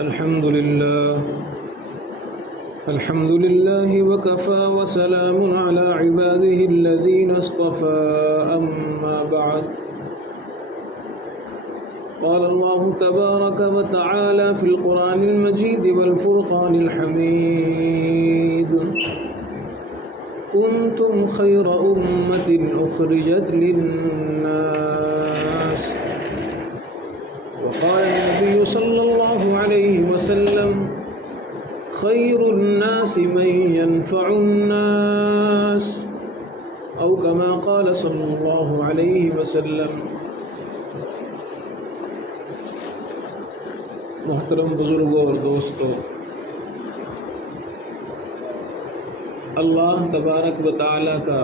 الحمد لله وكفى وسلام على عباده الذين اصطفى أما بعد قال الله تبارك وتعالى في القرآن المجيد والفرقان الحميد كنتم خير أمة أخرجت للناس وقال النبي صلى الله عليه وسلم خير الناس من ينفع الناس أو كما قال صلى الله عليه وسلم. محترم بزرگوں اور دوستوں، اللہ تبارک و تعالیٰ کا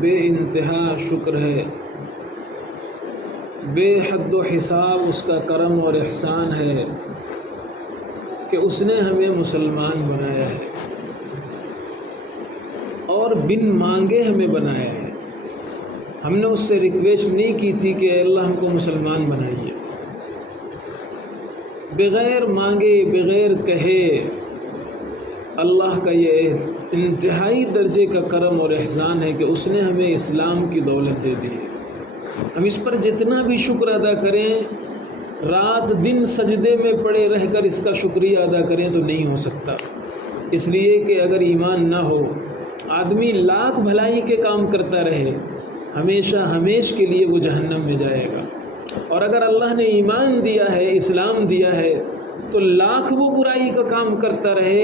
بے انتہا شکر ہے، بے حد و حساب اس کا کرم اور احسان ہے کہ اس نے ہمیں مسلمان بنایا ہے اور بن مانگے ہمیں بنایا ہے. ہم نے اس سے ریکویسٹ نہیں کی تھی کہ اے اللہ ہم کو مسلمان بنائیے. بغیر مانگے بغیر کہے اللہ کا یہ انتہائی درجے کا کرم اور احسان ہے کہ اس نے ہمیں اسلام کی دولت دے دی ہے. ہم اس پر جتنا بھی شکر ادا کریں، رات دن سجدے میں پڑے رہ کر اس کا شکریہ ادا کریں تو نہیں ہو سکتا. اس لیے کہ اگر ایمان نہ ہو، آدمی لاکھ بھلائی کے کام کرتا رہے، ہمیشہ ہمیش کے لیے وہ جہنم میں جائے گا. اور اگر اللہ نے ایمان دیا ہے، اسلام دیا ہے، تو لاکھ وہ برائی کا کام کرتا رہے،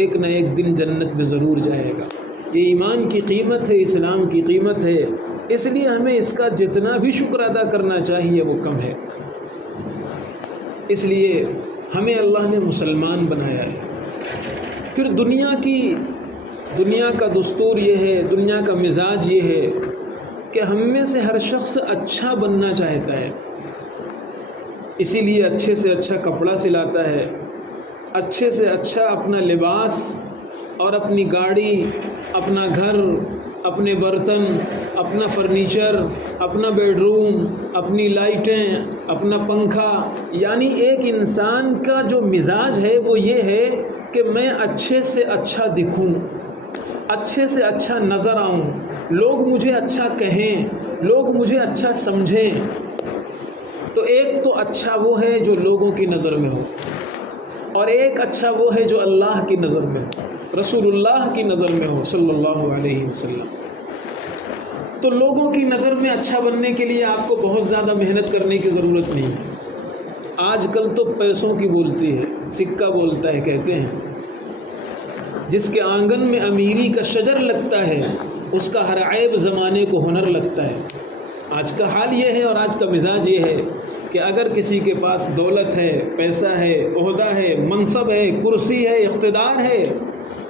ایک نہ ایک دن جنت میں ضرور جائے گا. یہ ایمان کی قیمت ہے، اسلام کی قیمت ہے. اس لیے ہمیں اس کا جتنا بھی شکر ادا کرنا چاہیے وہ کم ہے. اس لیے ہمیں اللہ نے مسلمان بنایا ہے. پھر دنیا کا دستور یہ ہے، دنیا کا مزاج یہ ہے کہ ہم میں سے ہر شخص اچھا بننا چاہتا ہے. اسی لیے اچھے سے اچھا کپڑا سلاتا ہے، اچھے سے اچھا اپنا لباس اور اپنی گاڑی، اپنا گھر، اپنے برتن، اپنا فرنیچر، اپنا بیڈ روم، اپنی لائٹیں، اپنا پنکھا. یعنی ایک انسان کا جو مزاج ہے وہ یہ ہے کہ میں اچھے سے اچھا دکھوں، اچھے سے اچھا نظر آؤں، لوگ مجھے اچھا کہیں، لوگ مجھے اچھا سمجھیں. تو ایک تو اچھا وہ ہے جو لوگوں کی نظر میں ہو، اور ایک اچھا وہ ہے جو اللہ کی نظر میں ہو، رسول اللہ کی نظر میں ہو صلی اللہ علیہ وسلم. تو لوگوں کی نظر میں اچھا بننے کے لیے آپ کو بہت زیادہ محنت کرنے کی ضرورت نہیں ہے. آج کل تو پیسوں کی بولتی ہے، سکہ بولتا ہے کہتے ہیں. جس کے آنگن میں امیری کا شجر لگتا ہے اس کا ہر عیب زمانے کو ہنر لگتا ہے. آج کا حال یہ ہے اور آج کا مزاج یہ ہے کہ اگر کسی کے پاس دولت ہے، پیسہ ہے، عہدہ ہے، منصب ہے، کرسی ہے، اقتدار ہے،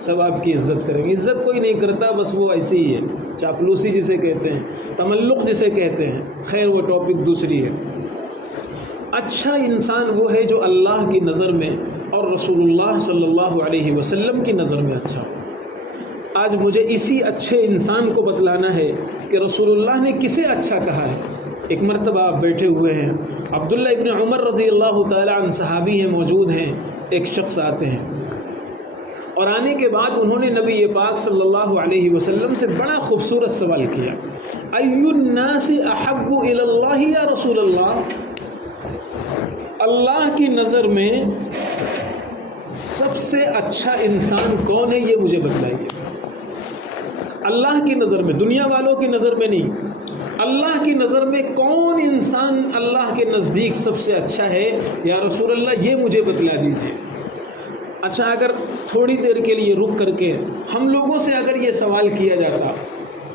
سب آپ کی عزت کریں گے. عزت کوئی نہیں کرتا، بس وہ ایسی ہی ہے، چاپلوسی جسے کہتے ہیں، تملق جسے کہتے ہیں. خیر وہ ٹاپک دوسری ہے. اچھا انسان وہ ہے جو اللہ کی نظر میں اور رسول اللہ صلی اللہ علیہ وسلم کی نظر میں اچھا ہو. آج مجھے اسی اچھے انسان کو بتلانا ہے کہ رسول اللہ نے کسے اچھا کہا ہے. ایک مرتبہ آپ بیٹھے ہوئے ہیں، عبداللہ ابن عمر رضی اللہ تعالی عنہ صحابی ہیں، موجود ہیں. ایک شخص آتے ہیں اور آنے کے بعد انہوں نے نبی پاک صلی اللہ علیہ وسلم سے بڑا خوبصورت سوال کیا، ای الناس احب الی اللہ یا رسول اللہ، اللہ کی نظر میں سب سے اچھا انسان کون ہے یہ مجھے بتلائیے. اللہ کی نظر میں، دنیا والوں کی نظر میں نہیں، اللہ کی نظر میں کون انسان اللہ کے نزدیک سب سے اچھا ہے یا رسول اللہ یہ مجھے بتلا دیجیے. اچھا اگر تھوڑی دیر کے لیے رک کر کے ہم لوگوں سے اگر یہ سوال کیا جاتا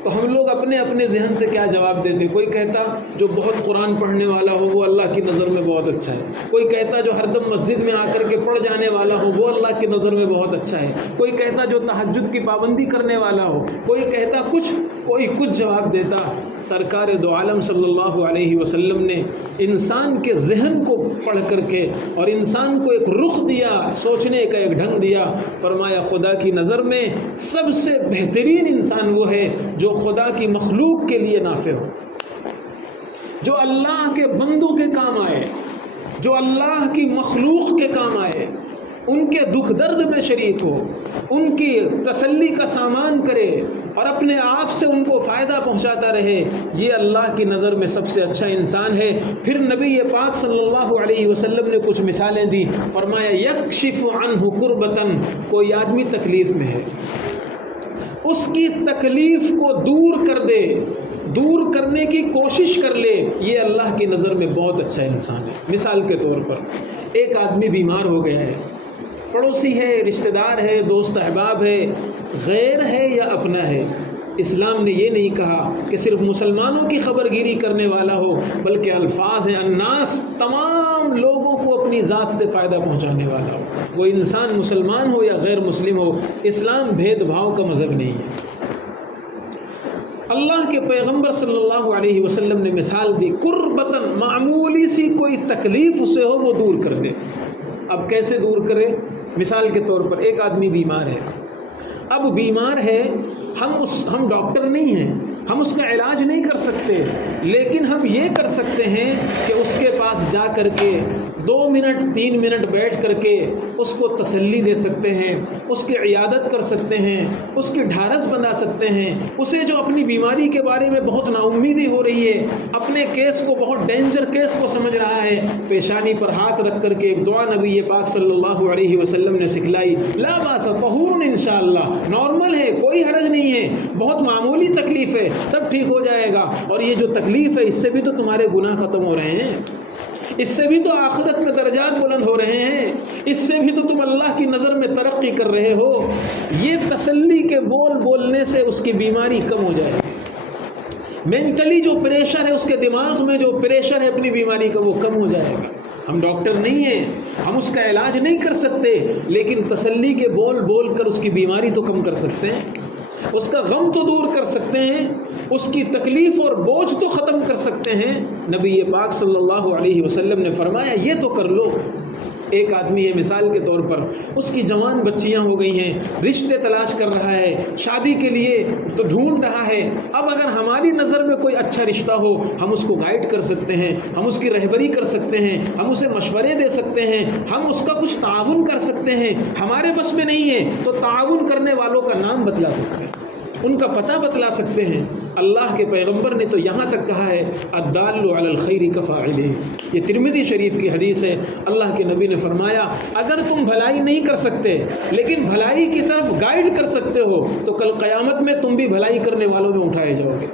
تو ہم لوگ اپنے اپنے ذہن سے کیا جواب دیتے؟ کوئی کہتا جو بہت قرآن پڑھنے والا ہو وہ اللہ کی نظر میں بہت اچھا ہے. کوئی کہتا جو ہر دم مسجد میں آ کر کے پڑھ جانے والا ہو وہ اللہ کی نظر میں بہت اچھا ہے. کوئی کہتا جو تہجد کی پابندی کرنے والا ہو، کوئی کہتا کچھ، کوئی کچھ جواب دیتا. سرکار دو عالم صلی اللہ علیہ وسلم نے انسان کے ذہن کو پڑھ کر کے اور انسان کو ایک رخ دیا، سوچنے کا ایک ڈھنگ دیا. فرمایا خدا کی نظر میں سب سے بہترین انسان وہ ہے جو خدا کی مخلوق کے لیے نافع ہو، جو اللہ کے بندوں کے کام آئے، جو اللہ کی مخلوق کے کام آئے. ان کے دکھ درد میں شریک ہو، ان کی تسلی کا سامان کرے اور اپنے آپ سے ان کو فائدہ پہنچاتا رہے، یہ اللہ کی نظر میں سب سے اچھا انسان ہے۔ پھر نبی پاک صلی اللہ علیہ وسلم نے کچھ مثالیں دی، فرمایا یکشف عنہ کربتن، کوئی آدمی تکلیف میں ہے، اس کی تکلیف کو دور کر دے، دور کرنے کی کوشش کر لے، یہ اللہ کی نظر میں بہت اچھا انسان ہے۔ مثال کے طور پر ایک آدمی بیمار ہو گیا ہے، پڑوسی ہے، رشتہ دار ہے، دوست احباب ہے، غیر ہے یا اپنا ہے، اسلام نے یہ نہیں کہا کہ صرف مسلمانوں کی خبر گیری کرنے والا ہو، بلکہ الفاظ ہیں الناس، تمام لوگوں کو اپنی ذات سے فائدہ پہنچانے والا ہو، وہ انسان مسلمان ہو یا غیر مسلم ہو۔ اسلام بھید بھاؤ کا مذہب نہیں ہے۔ اللہ کے پیغمبر صلی اللہ علیہ وسلم نے مثال دی، قربتاً، معمولی سی کوئی تکلیف اسے ہو وہ دور کر دے۔ اب کیسے دور کرے؟ مثال کے طور پر ایک آدمی بیمار ہے، اب بیمار ہے، ہم ڈاکٹر نہیں ہیں، ہم اس کا علاج نہیں کر سکتے، لیکن ہم یہ کر سکتے ہیں کہ اس کے پاس جا کر کے 2 منٹ 3 منٹ بیٹھ کر کے اس کو تسلی دے سکتے ہیں، اس کی عیادت کر سکتے ہیں، اس کی ڈھارس بنا سکتے ہیں، اسے جو اپنی بیماری کے بارے میں بہت نا امیدی ہو رہی ہے، اپنے کیس کو بہت ڈینجر کیس کو سمجھ رہا ہے، پیشانی پر ہاتھ رکھ کر کے ایک دعا نبی پاک صلی اللہ علیہ وسلم نے سکھلائی، لا باس طہور انشاءاللہ، نارمل ہے، کوئی حرج نہیں ہے، بہت معمولی تکلیف ہے، سب ٹھیک ہو جائے گا، اور یہ جو تکلیف ہے اس سے بھی تو تمہارے گناہ ختم ہو رہے ہیں، اس سے بھی تو آخرت میں درجات بلند ہو رہے ہیں، اس سے بھی تو تم اللہ کی نظر میں ترقی کر رہے ہو۔ یہ تسلی کے بول بولنے سے اس کی بیماری کم ہو جائے گی، مینٹلی جو پریشر ہے، اس کے دماغ میں جو پریشر ہے اپنی بیماری کا، وہ کم ہو جائے گا۔ ہم ڈاکٹر نہیں ہیں، ہم اس کا علاج نہیں کر سکتے، لیکن تسلی کے بول بول کر اس کی بیماری تو کم کر سکتے ہیں، اس کا غم تو دور کر سکتے ہیں، اس کی تکلیف اور بوجھ تو ختم کر سکتے ہیں۔ نبی پاک صلی اللہ علیہ وسلم نے فرمایا یہ تو کر لو۔ ایک آدمی ہے، مثال کے طور پر اس کی جوان بچیاں ہو گئی ہیں، رشتے تلاش کر رہا ہے، شادی کے لیے تو ڈھونڈ رہا ہے، اب اگر ہماری نظر میں کوئی اچھا رشتہ ہو، ہم اس کو گائیڈ کر سکتے ہیں، ہم اس کی رہبری کر سکتے ہیں، ہم اسے مشورے دے سکتے ہیں، ہم اس کا کچھ تعاون کر سکتے ہیں۔ ہمارے بس میں نہیں ہے تو تعاون کرنے والوں کا نام بتلا سکتے ہیں، ان کا پتہ بتلا سکتے ہیں۔ اللہ کے پیغمبر نے تو یہاں تک کہا ہے الدال علی الخیر کفاعلہ، یہ ترمذی شریف کی حدیث ہے۔ اللہ کے نبی نے فرمایا اگر تم بھلائی نہیں کر سکتے لیکن بھلائی کی طرف گائیڈ کر سکتے ہو تو کل قیامت میں تم بھی بھلائی کرنے والوں میں اٹھائے جاؤ گے۔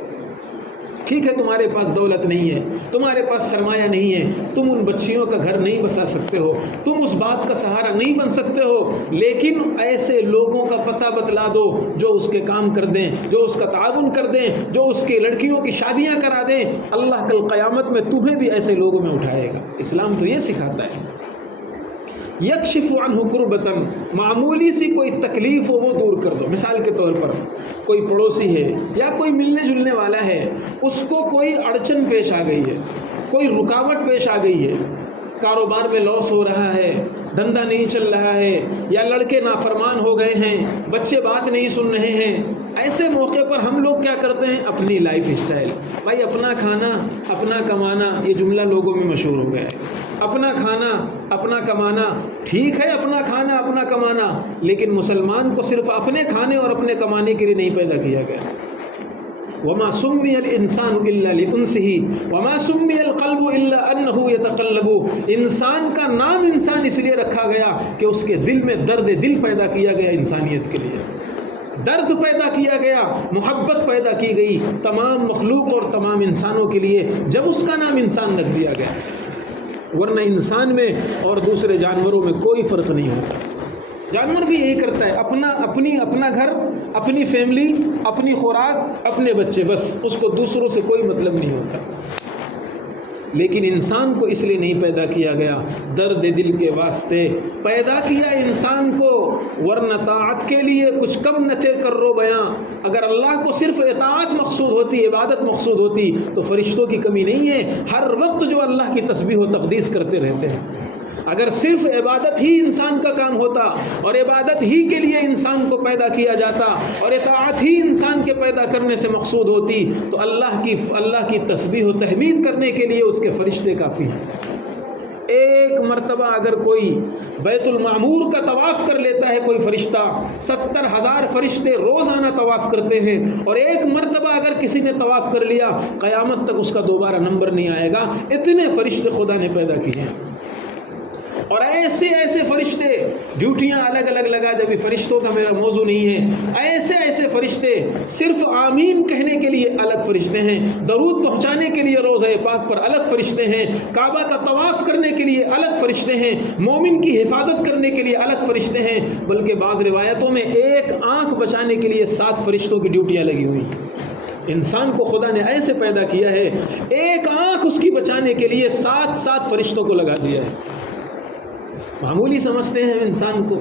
ٹھیک ہے تمہارے پاس دولت نہیں ہے، تمہارے پاس سرمایہ نہیں ہے، تم ان بچیوں کا گھر نہیں بسا سکتے ہو، تم اس بات کا سہارا نہیں بن سکتے ہو، لیکن ایسے لوگوں کا پتہ بتلا دو جو اس کے کام کر دیں، جو اس کا تعاون کر دیں، جو اس کے لڑکیوں کی شادیاں کرا دیں، اللہ کل قیامت میں تمہیں بھی ایسے لوگوں میں اٹھائے گا۔ اسلام تو یہ سکھاتا ہے۔ یکشف عنہ کربتاً، معمولی سی کوئی تکلیف ہو وہ دور کر دو۔ مثال کے طور پر کوئی پڑوسی ہے یا کوئی ملنے جلنے والا ہے، اس کو کوئی اڑچن پیش آ گئی ہے، کوئی رکاوٹ پیش آ گئی ہے، کاروبار میں لاس ہو رہا ہے، دھندا نہیں چل رہا ہے، یا لڑکے نافرمان ہو گئے ہیں، بچے بات نہیں سن رہے ہیں، ایسے موقع پر ہم لوگ کیا کرتے ہیں؟ اپنی لائف اسٹائل، بھائی اپنا کھانا اپنا کمانا، یہ جملہ لوگوں میں مشہور ہو گیا ہے۔ اپنا کھانا اپنا کمانا، ٹھیک ہے اپنا کھانا اپنا کمانا، لیکن مسلمان کو صرف اپنے کھانے اور اپنے کمانے کے لیے نہیں پیدا کیا گیا۔ وما سمي الانسان الا لانسه وما سمي القلب الا انه يتقلب، انسان کا نام انسان اس لیے رکھا گیا کہ اس کے دل میں درد دل پیدا کیا گیا، انسانیت کے لیے درد پیدا کیا گیا، محبت پیدا کی گئی تمام مخلوق اور تمام انسانوں کے لیے جب اس کا نام انسان رکھ دیا گیا، ورنہ انسان میں اور دوسرے جانوروں میں کوئی فرق نہیں ہوتا۔ جانور بھی یہی کرتا ہے، اپنا گھر، اپنی فیملی، اپنی خوراک، اپنے بچے، بس اس کو دوسروں سے کوئی مطلب نہیں ہوتا۔ لیکن انسان کو اس لیے نہیں پیدا کیا گیا، درد دل کے واسطے پیدا کیا انسان کو، ورنہ طاعت کے لیے کچھ کم نہ تھے کرو بیاں۔ اگر اللہ کو صرف اطاعت مقصود ہوتی، عبادت مقصود ہوتی تو فرشتوں کی کمی نہیں ہے، ہر وقت جو اللہ کی تسبیح و تقدیس کرتے رہتے ہیں۔ اگر صرف عبادت ہی انسان کا کام ہوتا اور عبادت ہی کے لیے انسان کو پیدا کیا جاتا اور اطاعت ہی انسان کے پیدا کرنے سے مقصود ہوتی تو اللہ کی تسبیح و تحمید کرنے کے لیے اس کے فرشتے کافی ہیں۔ ایک مرتبہ اگر کوئی بیت المعمور کا طواف کر لیتا ہے کوئی فرشتہ، 70,000 فرشتے روزانہ طواف کرتے ہیں، اور ایک مرتبہ اگر کسی نے طواف کر لیا قیامت تک اس کا دوبارہ نمبر نہیں آئے گا، اتنے فرشتے خدا نے پیدا کیے ہیں۔ اور ایسے ایسے فرشتے، ڈیوٹیاں الگ الگ لگا دے، ابھی فرشتوں کا میرا موضوع نہیں ہے، ایسے ایسے فرشتے صرف آمین کہنے کے لیے الگ فرشتے ہیں، درود پہنچانے کے لیے روضہ پاک پر الگ فرشتے ہیں، کعبہ کا طواف کرنے کے لیے الگ فرشتے ہیں، مومن کی حفاظت کرنے کے لیے الگ فرشتے ہیں، بلکہ بعض روایتوں میں ایک آنکھ بچانے کے لیے 7 فرشتوں کی ڈیوٹیاں لگی ہوئی۔ انسان کو خدا نے ایسے پیدا کیا ہے، ایک آنکھ اس کی بچانے کے لیے 7 فرشتوں کو لگا دیا ہے۔ معمولی سمجھتے ہیں انسان کو،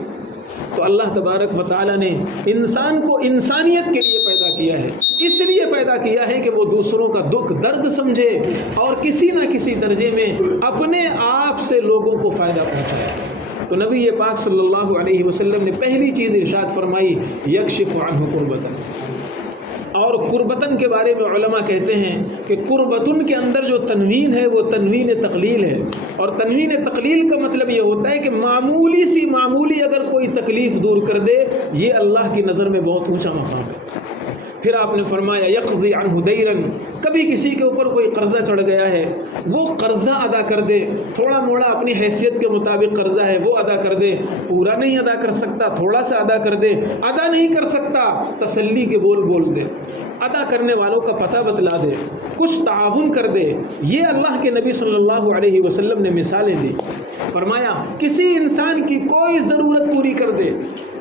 تو اللہ تبارک و تعالیٰ نے انسان کو انسانیت کے لیے پیدا کیا ہے، اس لیے پیدا کیا ہے کہ وہ دوسروں کا دکھ درد سمجھے اور کسی نہ کسی درجے میں اپنے آپ سے لوگوں کو فائدہ پہنچائے۔ تو نبی پاک صلی اللہ علیہ وسلم نے پہلی چیز ارشاد فرمائی، یکشف عنہ کربتن۔ اور قربتن کے بارے میں علماء کہتے ہیں کہ قربتن کے اندر جو تنوین ہے وہ تنوین تقلیل ہے، اور تنوین تقلیل کا مطلب یہ ہوتا ہے کہ معمولی اگر کوئی تکلیف دور کر دے، یہ اللہ کی نظر میں بہت اونچا مقام ہے۔ پھر آپ نے فرمایا یقضی عنہ دیرن، کبھی کسی کے اوپر کوئی قرضہ چڑھ گیا ہے، وہ قرضہ ادا کر دے، تھوڑا موڑا اپنی حیثیت کے مطابق قرضہ ہے وہ ادا کر دے، پورا نہیں ادا کر سکتا تھوڑا سا ادا کر دے، ادا نہیں کر سکتا تسلی کے بول دے، ادا کرنے والوں کا پتہ بتلا دے، کچھ تعاون کر دے۔ یہ اللہ کے نبی صلی اللہ علیہ وسلم نے مثالیں دی۔ فرمایا کسی انسان کی کوئی ضرورت پوری کر دے،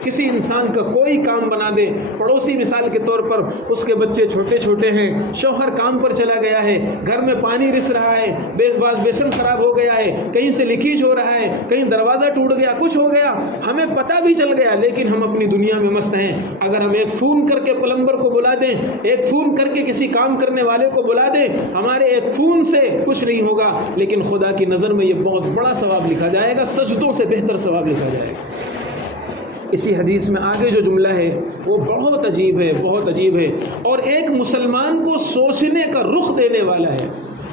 کسی انسان کا کوئی کام بنا دے، پڑوسی مثال کے طور پر اس کے بچے چھوٹے چھوٹے ہیں، شوہر کام پر چلا گیا ہے، گھر میں پانی رس رہا ہے، بیسن خراب ہو گیا ہے، کہیں سے لیکیج ہو رہا ہے، کہیں دروازہ ٹوٹ گیا، کچھ ہو گیا، ہمیں پتہ بھی چل گیا لیکن ہم اپنی دنیا میں مست ہیں۔ اگر ہم ایک فون کر کے پلمبر کو بلا دیں، ایک فون کر کے کسی کام کرنے والے کو بلا دیں، ہمارے ایک فون سے کچھ نہیں ہوگا، لیکن خدا کی نظر میں یہ بہت بڑا ثواب لکھا جائے گا، سجدوں سے بہتر ثواب لکھا جائے گا۔ اسی حدیث میں آگے جو جملہ ہے وہ بہت عجیب ہے اور ایک مسلمان کو سوچنے کا رخ دینے والا ہے۔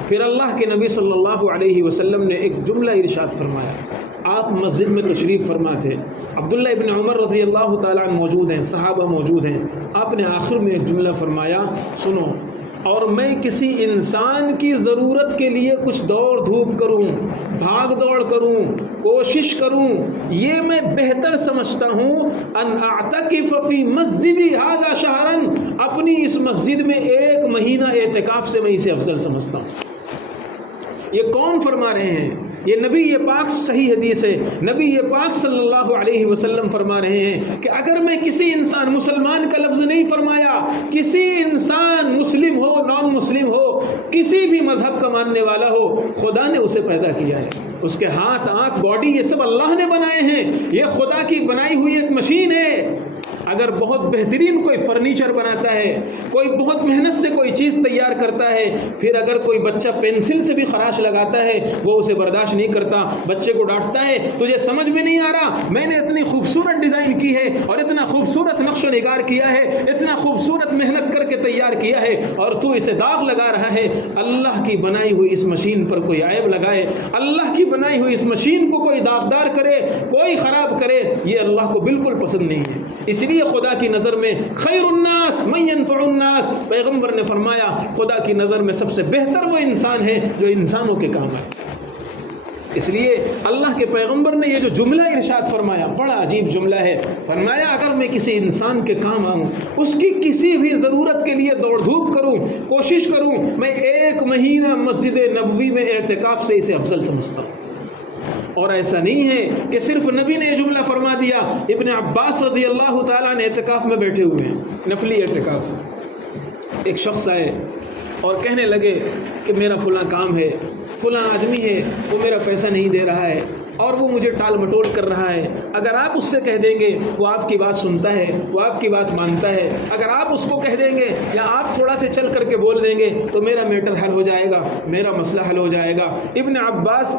پھر اللہ کے نبی صلی اللہ علیہ وسلم نے ایک جملہ ارشاد فرمایا۔ آپ مسجد میں تشریف فرما تھے، عبداللہ ابن عمر رضی اللہ تعالیٰ عنہ موجود ہیں، صحابہ موجود ہیں، آپ نے آخر میں ایک جملہ فرمایا، سنو، اور میں کسی انسان کی ضرورت کے لیے کچھ دوڑ دھوپ کروں، بھاگ دوڑ کروں، کوشش کروں، یہ میں بہتر سمجھتا ہوں ان اعتکف فی مسجدی ھذا شہرا، اپنی اس مسجد میں 1 مہینہ اعتکاف سے میں اسے افضل سمجھتا ہوں۔ یہ کون فرما رہے ہیں؟ یہ نبی پاک، صحیح حدیث ہے، نبی پاک صلی اللہ علیہ وسلم فرما رہے ہیں کہ اگر میں کسی انسان، مسلمان کا لفظ نہیں فرمایا، کسی انسان مسلم ہو نان مسلم ہو، کسی بھی مذہب کا ماننے والا ہو، خدا نے اسے پیدا کیا ہے، اس کے ہاتھ آنکھ باڈی یہ سب اللہ نے بنائے ہیں، یہ خدا کی بنائی ہوئی ایک مشین ہے۔ اگر بہت بہترین کوئی فرنیچر بناتا ہے، کوئی بہت محنت سے کوئی چیز تیار کرتا ہے، پھر اگر کوئی بچہ پینسل سے بھی خراش لگاتا ہے وہ اسے برداشت نہیں کرتا، بچے کو ڈانٹتا ہے، تجھے سمجھ میں نہیں آ رہا، میں نے اتنی خوبصورت ڈیزائن کی ہے اور اتنا خوبصورت نقش و نگار کیا ہے، اتنا خوبصورت محنت کر کے تیار کیا ہے اور تو اسے داغ لگا رہا ہے۔ اللہ کی بنائی ہوئی اس مشین پر کوئی عیب لگائے، اللہ کی بنائی ہوئی اس مشین کو کوئی داغدار کرے، کوئی خراب کرے، یہ اللہ کو بالکل پسند نہیں ہے۔ اس لیے خدا کی نظر میں خیر الناس من ينفع الناس، پیغمبر نے فرمایا خدا کی نظر میں سب سے بہتر وہ انسان ہے جو انسانوں کے کام ہے۔ اس لیے اللہ کے پیغمبر نے یہ جو جملہ ارشاد فرمایا بڑا عجیب جملہ ہے، فرمایا اگر میں کسی انسان کے کام آؤں، اس کی کسی بھی ضرورت کے لیے دوڑ دھوپ کروں، کوشش کروں، میں 1 مہینہ مسجد نبوی میں اعتکاف سے اسے افضل سمجھتا ہوں۔ اور ایسا نہیں ہے کہ صرف نبی نے یہ جملہ فرما دیا، ابن عباس رضی اللہ تعالیٰ نے اعتکاف میں بیٹھے ہوئے ہیں، نفلی اعتکاف، ایک شخص آئے اور کہنے لگے کہ میرا فلاں کام ہے، فلاں آدمی ہے وہ میرا پیسہ نہیں دے رہا ہے اور وہ مجھے ٹال مٹول کر رہا ہے، اگر آپ اس سے کہہ دیں گے وہ آپ کی بات سنتا ہے، وہ آپ کی بات مانتا ہے، اگر آپ اس کو کہہ دیں گے یا آپ تھوڑا سے چل کر کے بول دیں گے تو میرا میٹر حل ہو جائے گا، میرا مسئلہ حل ہو جائے گا۔ ابن عباس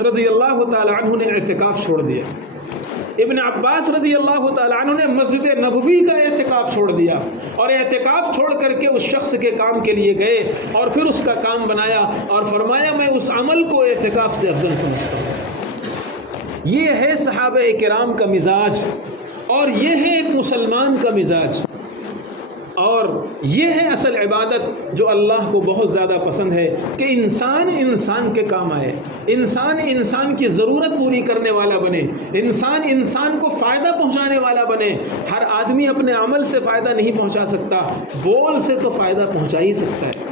رضی اللہ تعالی عنہ نے اعتکاف چھوڑ دیا۔ ابن عباس رضی اللہ تعالیٰ عنہ نے مسجد نبوی کا اعتکاف چھوڑ دیا اور اعتکاف چھوڑ کر کے اس شخص کے کام کے لیے گئے اور پھر اس کا کام بنایا اور فرمایا میں اس عمل کو اعتکاف سے افضل سمجھتا ہوں۔ یہ ہے صحابہ کرام کا مزاج اور یہ ہے ایک مسلمان کا مزاج، اور یہ ہے اصل عبادت جو اللہ کو بہت زیادہ پسند ہے کہ انسان انسان کے کام آئے، انسان انسان کی ضرورت پوری کرنے والا بنے، انسان انسان کو فائدہ پہنچانے والا بنے۔ ہر آدمی اپنے عمل سے فائدہ نہیں پہنچا سکتا، بول سے تو فائدہ پہنچا ہی سکتا ہے،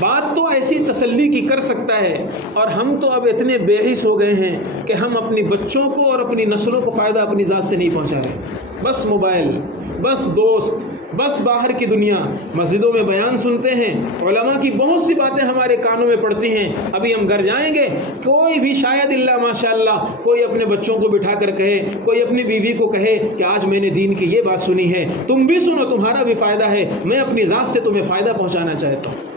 بات تو ایسی تسلی کی کر سکتا ہے۔ اور ہم تو اب اتنے بے حس ہو گئے ہیں کہ ہم اپنی بچوں کو اور اپنی نسلوں کو فائدہ اپنی ذات سے نہیں پہنچا رہے، بس موبائل، بس دوست، بس باہر کی دنیا۔ مسجدوں میں بیان سنتے ہیں، علماء کی بہت سی باتیں ہمارے کانوں میں پڑتی ہیں، ابھی ہم گھر جائیں گے کوئی بھی شاید اللہ ماشاء اللہ کوئی اپنے بچوں کو بٹھا کر کہے، کوئی اپنی بیوی کو کہے کہ آج میں نے دین کی یہ بات سنی ہے، تم بھی سنو، تمہارا بھی فائدہ ہے، میں اپنی ذات سے تمہیں فائدہ پہنچانا چاہتا ہوں۔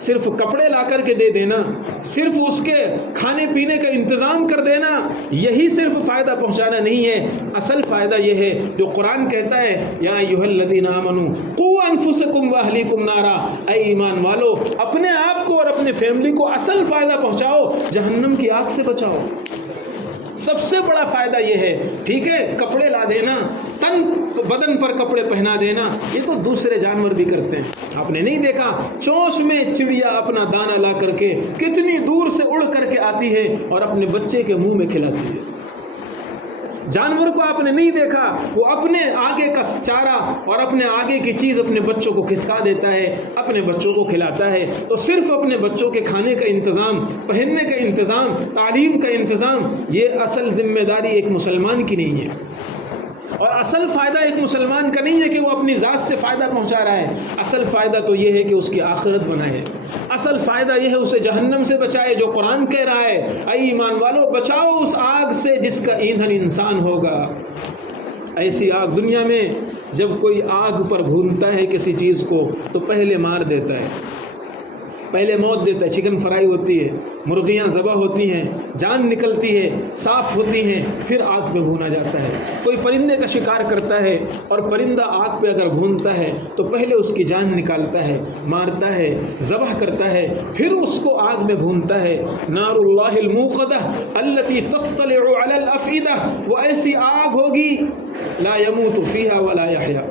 صرف کپڑے لا کر کے دے دینا، صرف اس کے کھانے پینے کا انتظام کر دینا، یہی صرف فائدہ پہنچانا نہیں ہے۔ اصل فائدہ یہ ہے جو قرآن کہتا ہے، یا ایھا الذین آمنوا قوا انفسکم واہلیکم نارا، اے ایمان والو اپنے آپ کو اور اپنے فیملی کو اصل فائدہ پہنچاؤ، جہنم کی آگ سے بچاؤ۔ سب سے بڑا فائدہ یہ ہے، ٹھیک ہے کپڑے لا دینا، بدن پر کپڑے پہنا دینا، یہ تو دوسرے جانور بھی کرتے ہیں۔ آپ نے نہیں دیکھا چونچ میں چڑیا اپنا دانہ لا کر کے کتنی دور سے اڑ کر کے آتی ہے اور اپنے بچے کے منہ میں کھلاتی ہے۔ جانور کو آپ نے نہیں دیکھا، وہ اپنے آگے کا چارہ اور اپنے آگے کی چیز اپنے بچوں کو کھسکا دیتا ہے، اپنے بچوں کو کھلاتا ہے۔ تو صرف اپنے بچوں کے کھانے کا انتظام، پہننے کا انتظام، تعلیم کا انتظام، یہ اصل ذمہ داری ایک مسلمان کی نہیں ہے، اور اصل فائدہ ایک مسلمان کا نہیں ہے کہ وہ اپنی ذات سے فائدہ پہنچا رہا ہے۔ اصل فائدہ تو یہ ہے کہ اس کی آخرت بنائے، اصل فائدہ یہ ہے اسے جہنم سے بچائے، جو قرآن کہہ رہا ہے اے ایمان والو بچاؤ اس آگ سے جس کا ایندھن انسان ہوگا۔ ایسی آگ دنیا میں جب کوئی آگ پر بھونتا ہے کسی چیز کو تو پہلے مار دیتا ہے، پہلے موت دیتا ہے، چکن فرائی ہوتی ہے، مرغیاں ذبح ہوتی ہیں، جان نکلتی ہے، صاف ہوتی ہیں، پھر آگ پہ بھونا جاتا ہے۔ کوئی پرندے کا شکار کرتا ہے اور پرندہ آگ پہ اگر بھونتا ہے تو پہلے اس کی جان نکالتا ہے، مارتا ہے، ذبح کرتا ہے، پھر اس کو آگ میں بھونتا ہے۔ نار اللہ الموقدہ التی تطلع علی الافئدہ، وہ ایسی آگ ہوگی لا یموت فیہا ولا یحیا،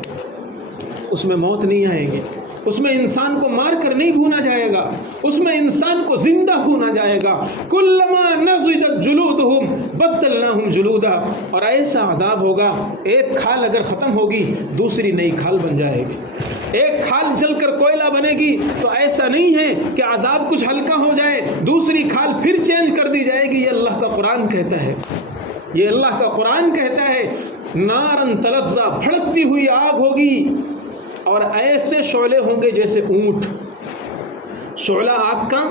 اس میں موت نہیں آئے گی، اس میں انسان کو مار کر نہیں بھونا جائے گا، اس میں انسان کو زندہ بھونا جائے گا۔ کلما نضجت جلودہم بدلناہم جلودا، اور ایسا عذاب ہوگا ایک کھال اگر ختم ہوگی دوسری نئی کھال بن جائے گی، ایک کھال جل کر کوئلہ بنے گی تو ایسا نہیں ہے کہ عذاب کچھ ہلکا ہو جائے دوسری کھال پھر چینج کر دی جائے گی۔ یہ اللہ کا قرآن کہتا ہے، یہ اللہ کا قرآن کہتا ہے نارن تلظا، بھڑکتی ہوئی آگ ہوگی، اور ایسے شعلے ہوں گے جیسے اونٹ۔ شعلہ آگ کا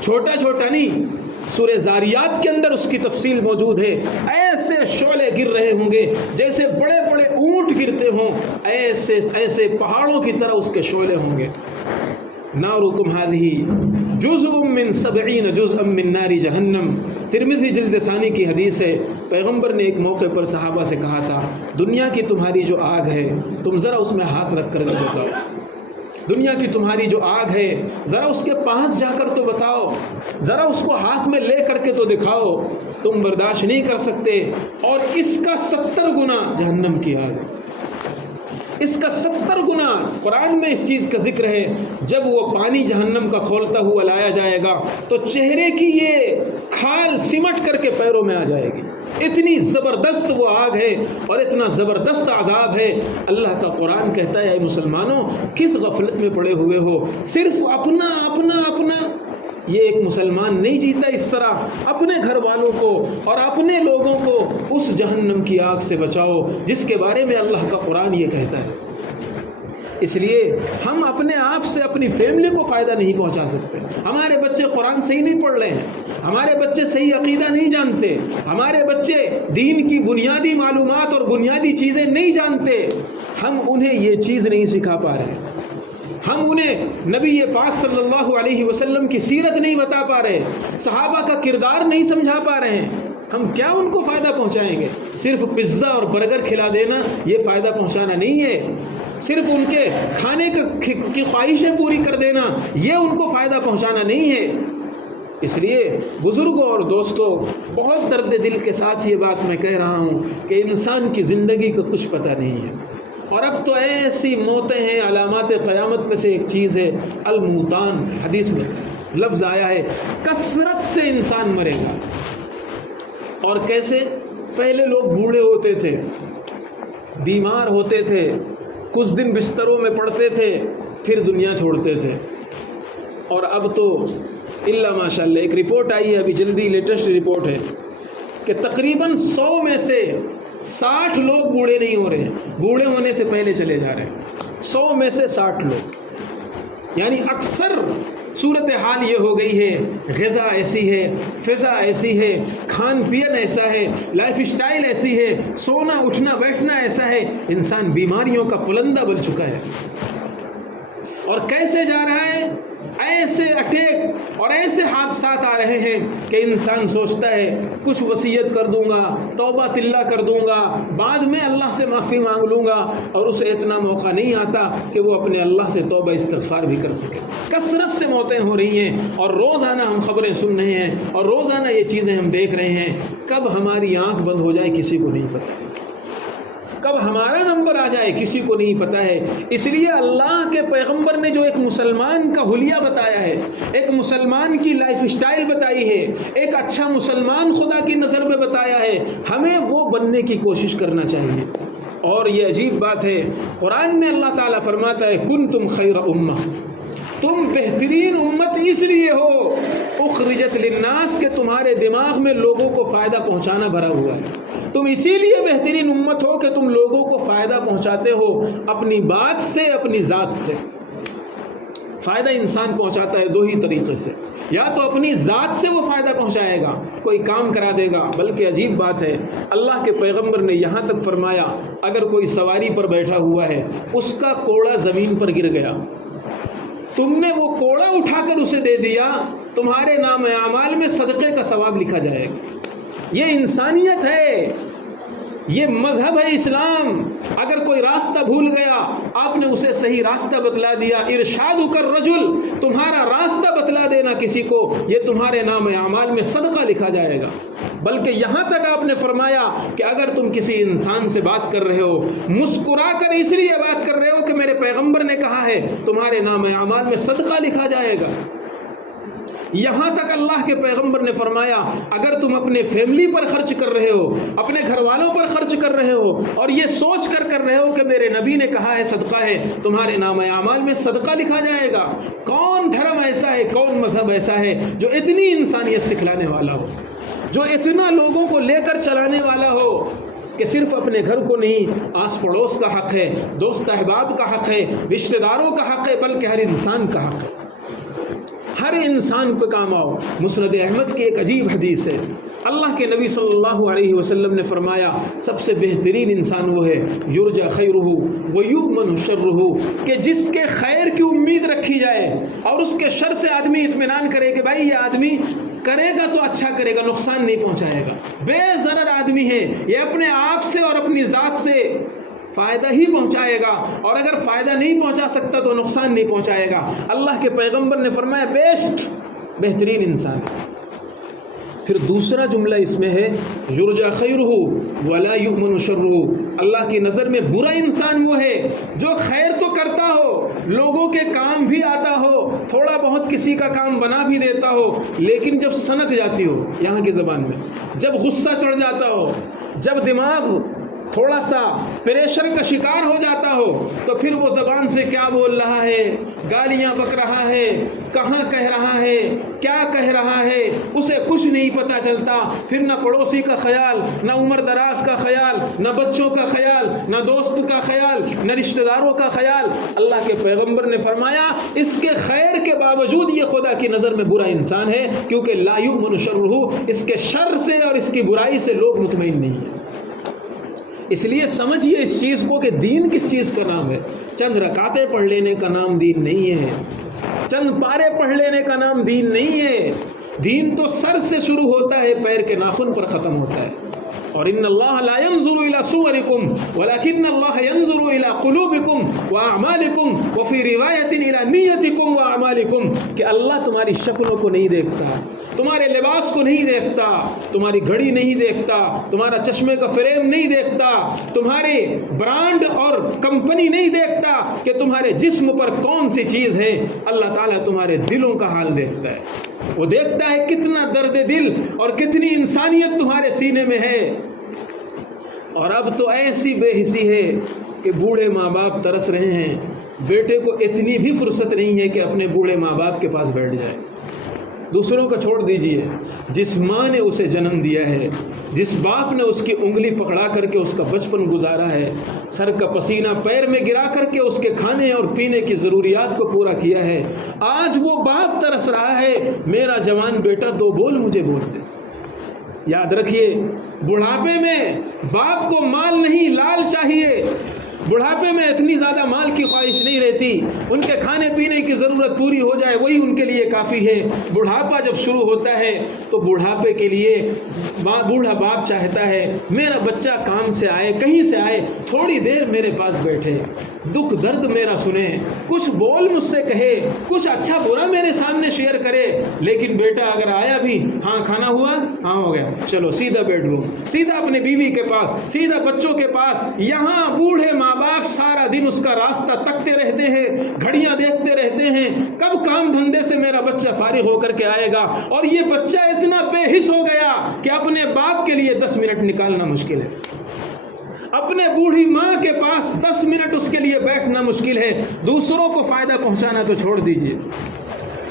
چھوٹا چھوٹا نہیں، سورہ زاریات کے اندر اس کی تفصیل موجود ہے، ایسے شعلے گر رہے ہوں گے جیسے بڑے بڑے اونٹ گرتے ہوں، ایسے ایسے پہاڑوں کی طرح اس کے شعلے ہوں گے۔ نارکم ہذہ جزء من 70 جزءا من نار جہنم، ترمذی جلد ثانی کی حدیث ہے۔ پیغمبر نے ایک موقع پر صحابہ سے کہا تھا دنیا کی تمہاری جو آگ ہے تم ذرا اس میں ہاتھ رکھ کر کے بتاؤ، دنیا کی تمہاری جو آگ ہے ذرا اس کے پاس جا کر تو بتاؤ، ذرا اس کو ہاتھ میں لے کر کے تو دکھاؤ، تم برداشت نہیں کر سکتے۔ اور اس کا 70 گنا جہنم کی آگ، اس کا 70 گنا قرآن میں اس چیز کا ذکر ہے۔ جب وہ پانی جہنم کا کھولتا ہوا لایا جائے گا تو چہرے کی یہ کھال سمٹ کر کے پیروں میں آ جائے گی، اتنی زبردست وہ آگ ہے اور اتنا زبردست عذاب ہے۔ اللہ کا قرآن کہتا ہے اے مسلمانوں کس غفلت میں پڑے ہوئے ہو، صرف اپنا اپنا اپنا۔ یہ ایک مسلمان نہیں جیتا اس طرح، اپنے گھر والوں کو اور اپنے لوگوں کو اس جہنم کی آگ سے بچاؤ جس کے بارے میں اللہ کا قرآن یہ کہتا ہے۔ اس لیے ہم اپنے آپ سے اپنی فیملی کو فائدہ نہیں پہنچا سکتے۔ ہمارے بچے قرآن صحیح نہیں پڑھ رہے ہیں، ہمارے بچے صحیح عقیدہ نہیں جانتے، ہمارے بچے دین کی بنیادی معلومات اور بنیادی چیزیں نہیں جانتے، ہم انہیں یہ چیز نہیں سکھا پا رہے، ہم انہیں نبی پاک صلی اللہ علیہ وسلم کی سیرت نہیں بتا پا رہے، صحابہ کا کردار نہیں سمجھا پا رہے ہیں، ہم کیا ان کو فائدہ پہنچائیں گے؟ صرف پزا اور برگر کھلا دینا یہ فائدہ پہنچانا نہیں ہے، صرف ان کے کھانے کی خواہشیں پوری کر دینا یہ ان کو فائدہ پہنچانا نہیں ہے۔ اس لیے بزرگوں اور دوستوں، بہت درد دل کے ساتھ یہ بات میں کہہ رہا ہوں کہ انسان کی زندگی کا کچھ پتہ نہیں ہے، اور اب تو ایسی موتیں ہیں، علامات قیامت میں سے ایک چیز ہے الموتان، حدیث میں لفظ آیا ہے کثرت سے انسان مرے گا۔ اور کیسے؟ پہلے لوگ بوڑھے ہوتے تھے، بیمار ہوتے تھے، کچھ دن بستروں میں پڑتے تھے، پھر دنیا چھوڑتے تھے، اور اب تو اللہ ماشاء اللہ ایک رپورٹ آئی ہے ابھی جلدی، لیٹسٹ رپورٹ ہے کہ تقریباً 100 میں سے 60 لوگ بوڑھے نہیں ہو رہے ہیں، بوڑھے ہونے سے پہلے چلے جا رہے ہیں، 100 میں سے 60 لوگ۔ یعنی اکثر صورتحال یہ ہو گئی ہے، غذا ایسی ہے، فضا ایسی ہے، کھان پین ایسا ہے، لائف اسٹائل ایسی ہے، سونا اٹھنا بیٹھنا ایسا ہے، انسان بیماریوں کا پلندہ بن چکا ہے۔ اور کیسے جا رہا ہے؟ ایسے اٹیک اور ایسے حادثات آ رہے ہیں کہ انسان سوچتا ہے کچھ وصیت کر دوں گا، توبہ تلہ کر دوں گا، بعد میں اللہ سے معافی مانگ لوں گا، اور اسے اتنا موقع نہیں آتا کہ وہ اپنے اللہ سے توبہ استغفار بھی کر سکے۔ کثرت سے موتیں ہو رہی ہیں، اور روزانہ ہم خبریں سن رہے ہیں، اور روزانہ یہ چیزیں ہم دیکھ رہے ہیں۔ کب ہماری آنکھ بند ہو جائے کسی کو نہیں پتہ، کب ہمارا نمبر آ جائے کسی کو نہیں پتہ ہے۔ اس لیے اللہ کے پیغمبر نے جو ایک مسلمان کا حلیہ بتایا ہے، ایک مسلمان کی لائف اسٹائل بتائی ہے، ایک اچھا مسلمان خدا کی نظر میں بتایا ہے، ہمیں وہ بننے کی کوشش کرنا چاہیے۔ اور یہ عجیب بات ہے، قرآن میں اللہ تعالیٰ فرماتا ہے کنتم خیر امہ، تم بہترین امت اس لیے ہو اخرجت للناس کہ تمہارے دماغ میں لوگوں کو فائدہ پہنچانا بھرا ہوا ہے۔ تم اسی لیے بہترین امت ہو کہ تم لوگوں کو فائدہ پہنچاتے ہو، اپنی بات سے، اپنی ذات سے۔ فائدہ انسان پہنچاتا ہے دو ہی طریقے سے، یا تو اپنی ذات سے وہ فائدہ پہنچائے گا، کوئی کام کرا دے گا، بلکہ عجیب بات ہے اللہ کے پیغمبر نے یہاں تک فرمایا اگر کوئی سواری پر بیٹھا ہوا ہے، اس کا کوڑا زمین پر گر گیا، تم نے وہ کوڑا اٹھا کر اسے دے دیا، تمہارے نام اعمال میں صدقے کا ثواب لکھا جائے گا۔ یہ انسانیت ہے، یہ مذہب ہے اسلام۔ اگر کوئی راستہ بھول گیا، آپ نے اسے صحیح راستہ بتلا دیا، ارشاد کر رجل، تمہارا راستہ بتلا دینا کسی کو، یہ تمہارے نام اعمال میں صدقہ لکھا جائے گا۔ بلکہ یہاں تک آپ نے فرمایا کہ اگر تم کسی انسان سے بات کر رہے ہو، مسکرا کر اس لیے بات کر رہے ہو کہ میرے پیغمبر نے کہا ہے، تمہارے نام اعمال میں صدقہ لکھا جائے گا۔ یہاں تک اللہ کے پیغمبر نے فرمایا اگر تم اپنے فیملی پر خرچ کر رہے ہو، اپنے گھر والوں پر خرچ کر رہے ہو، اور یہ سوچ کر رہے ہو کہ میرے نبی نے کہا ہے صدقہ ہے، تمہارے نام اعمال میں صدقہ لکھا جائے گا۔ کون دھرم ایسا ہے، کون مذہب ایسا ہے جو اتنی انسانیت سکھلانے والا ہو، جو اتنا لوگوں کو لے کر چلانے والا ہو کہ صرف اپنے گھر کو نہیں، آس پڑوس کا حق ہے، دوست احباب کا حق ہے، رشتہ داروں کا حق ہے، بلکہ ہر انسان کا حق ہے، ہر انسان کو کام آؤ۔ مسند احمد کی ایک عجیب حدیث ہے، اللہ کے نبی صلی اللہ علیہ وسلم نے فرمایا سب سے بہترین انسان وہ ہے یرجا خیرہ ویؤمن شرہ، کہ جس کے خیر کی امید رکھی جائے اور اس کے شر سے آدمی اطمینان کرے کہ بھائی یہ آدمی کرے گا تو اچھا کرے گا، نقصان نہیں پہنچائے گا، بے ضرر آدمی ہے، یہ اپنے آپ سے اور اپنی ذات سے فائدہ ہی پہنچائے گا، اور اگر فائدہ نہیں پہنچا سکتا تو نقصان نہیں پہنچائے گا۔ اللہ کے پیغمبر نے فرمایا بیسٹ، بہترین انسان۔ پھر دوسرا جملہ اس میں ہے یرجا خیرہ ولا یؤمن شرہ، اللہ کی نظر میں برا انسان وہ ہے جو خیر تو کرتا ہو، لوگوں کے کام بھی آتا ہو، تھوڑا بہت کسی کا کام بنا بھی دیتا ہو، لیکن جب سنک جاتی ہو، یہاں کی زبان میں جب غصہ چڑھ جاتا ہو، جب دماغ تھوڑا سا پریشر کا شکار ہو جاتا ہو، تو پھر وہ زبان سے کیا بول رہا ہے، گالیاں بک رہا ہے، کہاں کہہ رہا ہے، کیا کہہ رہا ہے، اسے کچھ نہیں پتہ چلتا۔ پھر نہ پڑوسی کا خیال، نہ عمر دراز کا خیال، نہ بچوں کا خیال، نہ دوست کا خیال، نہ رشتہ داروں کا خیال۔ اللہ کے پیغمبر نے فرمایا اس کے خیر کے باوجود یہ خدا کی نظر میں برا انسان ہے، کیونکہ لا یؤمن شرہ، اس کے شر سے اور اس کی برائی سے لوگ مطمئن نہیں ہیں۔ اس لیے سمجھیے اس چیز کو کہ دین کس چیز کا نام ہے۔ چند رکعتیں پڑھ لینے کا نام دین نہیں ہے، چند پارے پڑھ لینے کا نام دین نہیں ہے، دین تو سر سے شروع ہوتا ہے، پیر کے ناخن پر ختم ہوتا ہے. اور ان اللہ لا ينظر الى صورکم ولکن اللہ ينظر الى قلوبکم واعمالکم وفی روایت الى نیتکم واعمالکم، کہ اللہ تمہاری شکلوں کو نہیں دیکھتا، تمہارے لباس کو نہیں دیکھتا، تمہاری گھڑی نہیں دیکھتا، تمہارا چشمے کا فریم نہیں دیکھتا، تمہارے برانڈ اور کمپنی نہیں دیکھتا کہ تمہارے جسم پر کون سی چیز ہے. اللہ تعالیٰ تمہارے دلوں کا حال دیکھتا ہے. وہ دیکھتا ہے کتنا درد دل اور کتنی انسانیت تمہارے سینے میں ہے. اور اب تو ایسی بے حسی ہے کہ بوڑھے ماں باپ ترس رہے ہیں، بیٹے کو اتنی بھی فرصت نہیں ہے کہ اپنے بوڑھے ماں باپ کے پاس بیٹھ جائے. دوسروں کا چھوڑ دیجئے، جس ماں نے اسے جنم دیا ہے، جس باپ نے اس کی انگلی پکڑا کر کے اس کا بچپن گزارا ہے، سر کا پسینہ پیر میں گرا کر کے اس کے کھانے اور پینے کی ضروریات کو پورا کیا ہے، آج وہ باپ ترس رہا ہے میرا جوان بیٹا 2 بول مجھے بول دے. یاد رکھیے، بڑھاپے میں باپ کو مال نہیں لال چاہیے. بڑھاپے میں اتنی زیادہ مال کی خواہش نہیں رہتی، ان کے کھانے پینے کی ضرورت پوری ہو جائے وہی ان کے لیے کافی ہے. بڑھاپا جب شروع ہوتا ہے تو بڑھاپے کے لیے بوڑھا باپ چاہتا ہے میرا بچہ کام سے آئے، کہیں سے آئے، تھوڑی دیر میرے پاس بیٹھے، دکھ درد میرا سنے، کچھ بول مجھ سے کہے، کچھ اچھا برا میرے سامنے شیئر کرے. لیکن بیٹا اگر آیا بھی، ہاں کھانا ہوا، ہاں ہو گیا، چلو سیدھا بیڈ روم، سیدھا اپنے بیوی کے پاس، سیدھا بچوں کے پاس. یہاں بوڑھے ماں باپ سارا دن اس کا راستہ تکتے رہتے ہیں، گھڑیاں دیکھتے رہتے ہیں، کب کام دھندے سے میرا بچہ فارغ ہو کر کے آئے گا. اور یہ بچہ اتنا بے حس ہو گیا کہ اپنے باپ کے لیے 10 منٹ نکالنا مشکل ہے، اپنے بوڑھی ماں کے پاس 10 منٹ اس کے لیے بیٹھنا مشکل ہے. دوسروں کو فائدہ پہنچانا تو چھوڑ دیجئے،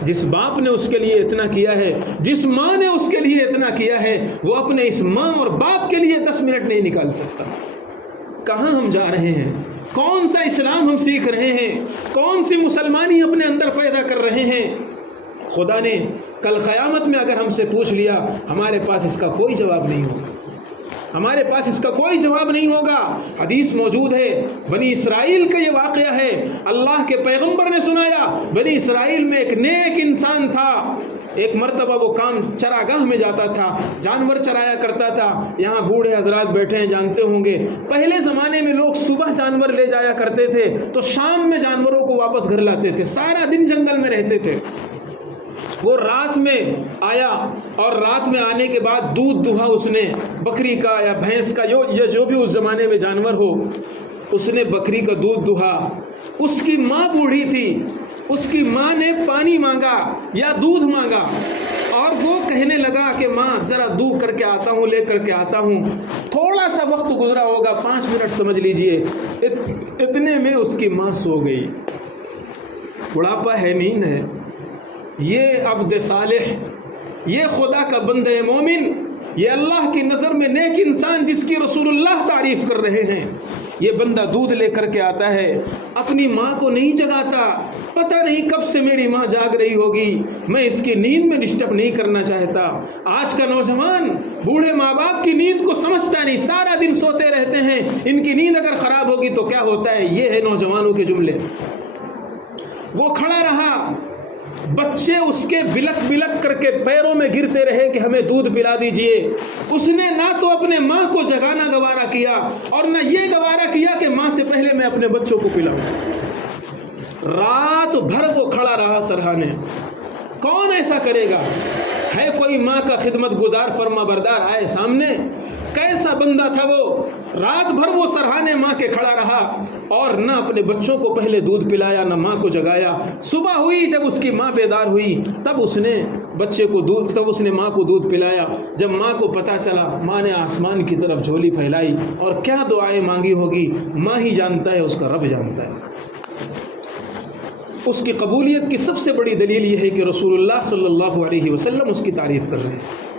جس باپ نے اس کے لیے اتنا کیا ہے، جس ماں نے اس کے لیے اتنا کیا ہے، وہ اپنے اس ماں اور باپ کے لیے 10 منٹ نہیں نکال سکتا. کہاں ہم جا رہے ہیں؟ کون سا اسلام ہم سیکھ رہے ہیں؟ کون سی مسلمانی اپنے اندر پیدا کر رہے ہیں؟ خدا نے کل قیامت میں اگر ہم سے پوچھ لیا، ہمارے پاس اس کا کوئی جواب نہیں ہوگا، ہمارے پاس اس کا کوئی جواب نہیں ہوگا. حدیث موجود ہے، بنی اسرائیل کا یہ واقعہ ہے، اللہ کے پیغمبر نے سنایا. بنی اسرائیل میں ایک نیک انسان تھا، ایک مرتبہ وہ کام چراگاہ میں جاتا تھا، جانور چرایا کرتا تھا. یہاں بوڑھے حضرات بیٹھے ہیں، جانتے ہوں گے پہلے زمانے میں لوگ صبح جانور لے جایا کرتے تھے تو شام میں جانوروں کو واپس گھر لاتے تھے، سارا دن جنگل میں رہتے تھے. وہ رات میں آیا اور رات میں آنے کے بعد دودھ دہا اس نے، بکری کا یا بھینس کا، جو بھی اس زمانے میں جانور ہو، اس نے بکری کا دودھ دہا. اس کی ماں بوڑھی تھی، اس کی ماں نے پانی مانگا یا دودھ مانگا اور وہ کہنے لگا کہ ماں ذرا دودھ کر کے آتا ہوں، لے کر کے آتا ہوں. تھوڑا سا وقت گزرا ہوگا، 5 منٹ سمجھ لیجئے، اتنے میں اس کی ماں سو گئی. بڑھاپا ہے، نیند ہے. یہ عبد صالح، یہ خدا کا بندہ مومن، یہ اللہ کی نظر میں نیک انسان جس کی رسول اللہ تعریف کر رہے ہیں، یہ بندہ دودھ لے کر کے آتا ہے، اپنی ماں کو نہیں جگاتا. پتہ نہیں کب سے میری ماں جاگ رہی ہوگی، میں اس کی نیند میں ڈسٹرب نہیں کرنا چاہتا. آج کا نوجوان بوڑھے ماں باپ کی نیند کو سمجھتا نہیں، سارا دن سوتے رہتے ہیں. ان کی نیند اگر خراب ہوگی تو کیا ہوتا ہے؟ یہ ہے نوجوانوں کے جملے. وہ کھڑا رہا، بچے اس کے بلک بلک کر کے پیروں میں گرتے رہے کہ ہمیں دودھ پلا دیجئے. اس نے نہ تو اپنے ماں کو جگانا گوارا کیا اور نہ یہ گوارا کیا کہ ماں سے پہلے میں اپنے بچوں کو پلاؤں. رات بھر وہ کھڑا رہا سرہانے. کون ایسا کرے گا؟ ہے کوئی ماں کا خدمت گزار فرما بردار آئے سامنے؟ کیسا بندہ تھا وہ؟ رات بھر وہ سرہانے ماں کے کھڑا رہا اور نہ اپنے بچوں کو پہلے دودھ پلایا، نہ ماں کو جگایا. صبح ہوئی، جب اس کی ماں بیدار ہوئی تب اس نے ماں کو دودھ پلایا. جب ماں کو پتا چلا، ماں نے آسمان کی طرف جھولی پھیلائی اور کیا دعائیں مانگی ہوگی ماں ہی جانتا ہے، اس کا رب جانتا ہے. اس کی قبولیت کی سب سے بڑی دلیل یہ ہے کہ رسول اللہ صلی اللہ علیہ وسلم اس کی تعریف کر رہے ہیں.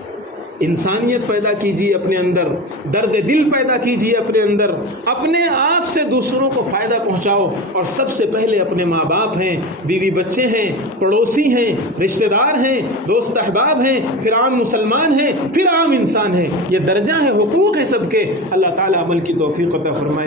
انسانیت پیدا کیجیے اپنے اندر، درد دل پیدا کیجیے اپنے اندر، اپنے آپ سے دوسروں کو فائدہ پہنچاؤ. اور سب سے پہلے اپنے ماں باپ ہیں، بیوی بچے ہیں، پڑوسی ہیں، رشتہ دار ہیں، دوست احباب ہیں، پھر عام مسلمان ہیں، پھر عام انسان ہیں. یہ درجہ ہے، حقوق ہیں سب کے. اللہ تعالیٰ عمل کی توفیق عطا فرمائے.